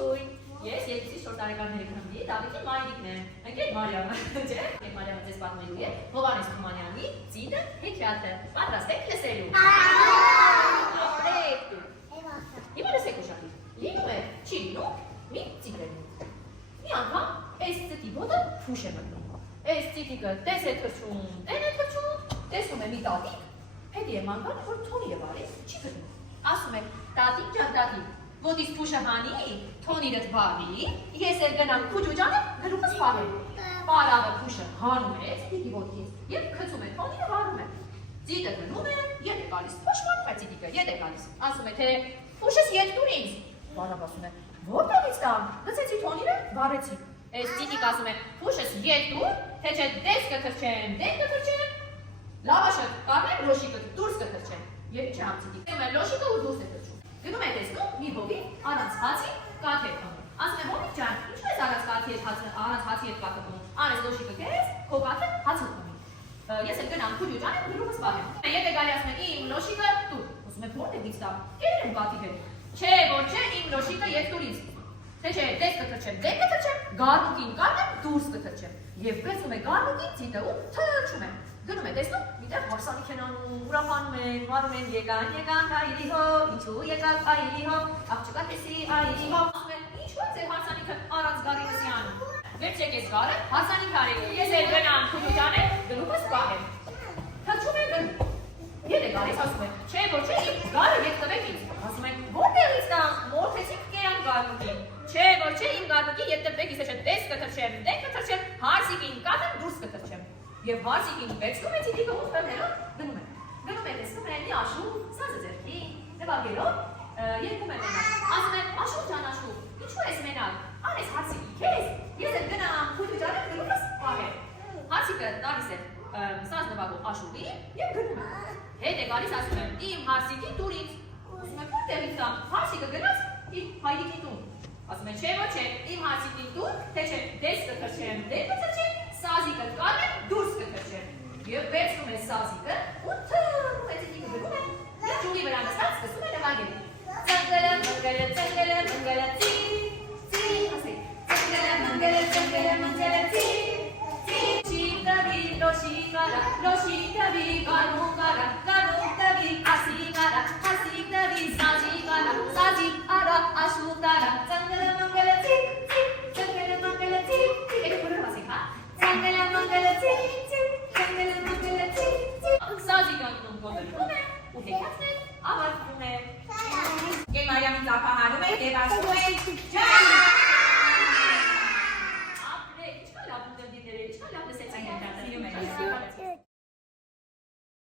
Ողջույն։ Ես 2-4 տարեկանների քննի Դավիթի մայրիկն եմ։ Ընկեր Մարիամը, չէ՞։ Ես Մարիամը ձեզ պատմելու է Հովհաննես Թումանյանի Ծիդը հեքիաթը։ Պատրաստ եք լսելու։ Ապրեք։ Հիմա լսեք ուշադիր։ Լինում է, չի լինում, մի ծիտ է լինում։ Մի անգամ այս ծիտի ոտը փուշ է մտնում։ Այս ծիտիկը տես է թռչում, տեն է թռչում, տեսնում է մի տատիկ, հետի է մանգան, որ թոնի է վարի, չի գտնում։ Ասում է, տատիկ ջան, տատիկ, ոտից փուշը հանի, թոնիրդ վարի, ես էլ գնամ քուջուջանը գլուխս պահեմ։ Պարավը փուշը հանում է ծիտիկի ոտքից և գցում է թոնիրը վարում է։ Ծիտը գնում է, ետ է գալիս, փոշման է ծիտիկը, ետ է գալիս։ Ասում է, թե փուշս ետ տուր ինձ։ Պարավը ասում է, որտեղից տամ, գցեցի թոնիրը, վարեցի։ Այս ծիտիկ ասում է, փուշս ետ տուր, թե չէ դես կթռչեմ, դեն կթռչեմ, լավաշը կարմեն լոշիկը դուրս կթռչեմ։ Եվ ինչ է համ ծիտիկ։ Գնում է լոշիկը ու դուրս է թռչում։ Գնում է տեսնում մի հովի առանց հացի կաթ է խմում։ Ասում է, հովիկ ջան, ինչու ես առանց հացի հետ կաթը խմում։ Անես լոշիկը կերես, քո կաթը հացը խմի։ Ես էլ գնամ քուջուջանը գլուխս պահեմ։ Ետ է գալի ասում է, իմ լոշիկը տուր։ Ասում է, որտեղից տամ։ Կերել եմ կաթի հետ։ Չէ, որ չէ, իմ լոշիկը ետ տուր ինձ։ Թե չէ, դես կթռչեմ, դեն կթռչեմ, գառնուկին կարնեմ, դուրս կթռչեմ։ Եվ գցում է գառնուկին ծիտը ու թռչում է։ Գնում է տեսնում, միտեղ հարսանիք են անում, ուրախանում են, վարում են, եկան հայրի հով, ինչու եկաք հայրի հով, աղջկա տեսի հայրի հով։ Ասում են, ինչու է ձեր հարսանիքը առանց գառինսի անում։ Վերջ եկես գառը, հարսանիք արեք, ես էլ գնամ քուջուջանը, գլուխս պահեմ։ Թռչում է գնում։ Ետ է գալիս, ասում է, չէ, որ չէ, իմ գառը ետ տվեք ինձ։ Ասում են, որտեղից տամ, մորթեցիք կերան գառնուկին։ Չէ, որ չէ, իմ գառնուկի ետ տվեք, ես էլ դես կթռչեմ, դեն կթռչեմ, հարսիկին կաթեմ, դուրս կթռչեմ։ Եվ հարսիկին վերցնում է ծիտիկը ուխտերներով, գնում է։ Գնում է տեսնում է մի աշու, սազը ձեռքին, նվագելով, երկում է մենակ։ Ասում է, աշու ջան աշու, ինչու ես մենակ, անես հարսիկի քեզ, ես էլ գնամ քուջուջանը գլուխս պահեմ։ Հարսիկը տալիս է սազ նվագող աշուին և գնում է։ Հետ է գալիս ասում է, իմ հարսիկի տուր ինձ։ Ասում է, որտեղից տամ, հարսիկը գնաց իր հայրիկի տուն։ Ասում է, չէ, ոչ չէ, իմ հարսիկին տուր, թե չէ, դես կթռչեմ, դեն կթռչեմ, սազիկը կարնեմ, դուրս կթռչեմ։ Եվ վերցնում է սազիկը ու թռնում է ծիտիկը գնում է, և ջուրի վրա նստած սկսում է նվագել։ Ծնգլը, մնգլը, ծնգլը, մնգլը, ծի, ասեք, ծնգլը, մնգլը, ծնգլը, մնգլը, ծի, Loshik davi, garnuk davi, asik davi, saji ara, ashu dara, tsangala mangala tik, tsangala mangala tik. Ek pura asik ha. Tsangala mangala tik, tsangala mangala tik. Saji garnuk gomer, u hekatne, avar kume. Ke Mariam zapahanume, ke basume, jai. Apne, ichka labun derdidere, ichka labun se tsangala,